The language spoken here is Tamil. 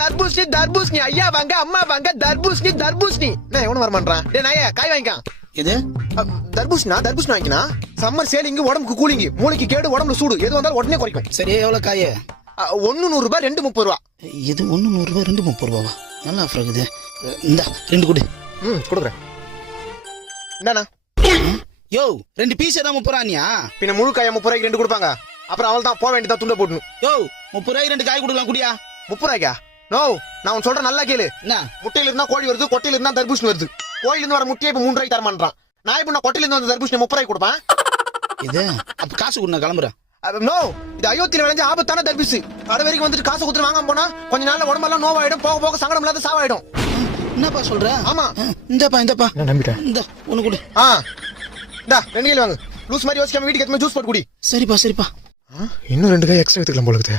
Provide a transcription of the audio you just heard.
தர்பூசணி தர்பூசணி ஐயா வாங்க அம்மா வாங்க தர்பூசணி தர்பூசணி நான் எவனும் வர மாட்டான் டேய் நாயே காய் வாங்கிக்கான் இது தர்பூசணி வாங்கினா சம்மர் சேலிங் உடம்புக்கு கூலிங் மூளைக்கு கேடு உடம்புல சூடு எது வந்தாலும் உடனே குறைக்கும் சரி எவ்வளவு காய? 1 100 ரூபாய் 2 30 ரூபா இது 1 100 ரூபாய் 2 30 ரூபாவா? நல்லா ஆஃபர் இருக்குது. இந்த 2 கொடு. கொடுக்குறேன். என்னண்ணா யோ 2 பீஸ் தான் 30 ரூபாயா? பின்ன முழு காய 30 ரூபாய்க்கு 2 கொடுப்பாங்க. அப்புறம் அவள் தான் போக வேண்டியதா துண்ட போடணும். யோ 30 ரூபாய்க்கு 2 காய் கொடுக்கலாம் குடியா? 30 ரூபாய்க்கா? நோ நான் உன் சொல்ற நல்லா கேளு. என்ன முட்டையில இருந்தா கோழி வருது, கொட்டையில இருந்தா தர்பூசணி வருது. கோயில இருந்து வர முட்டையை இப்ப 3 ரூபாய்க்கு தர மாட்டான். நான் இப்ப கொட்டையில இருந்து வந்த தர்பூசணி 30 ரூபாய்க்கு கொடுப்பேன். இது அப்ப காசு கொடு, நான் கிளம்புறேன். நோ இது அயோத்தியில விளைஞ்ச ஆபத்தான தர்பூசு. கடை வரைக்கும் வந்துட்டு காசு கொடுத்து வாங்காம போனா கொஞ்ச நாள்ல உடம்பெல்லாம் நோவாயிடும், போக போக சங்கடம் இல்லாத சாவாயிடும். என்னப்பா சொல்ற? ஆமா இந்தப்பா நான் நம்பிட்டேன். இந்த ஒண்ணு கொடு. இந்தா 2 கிலோ வாங்கு. லூஸ் மாதிரி யோசிக்காம வீட்டுக்கு எடுத்து ஜூஸ் போட்டு குடி. சரிப்பா. இன்னும் 2 காய் எக்ஸ்ட்ரா எடுத்துக்கலாம் போல இருக்குது.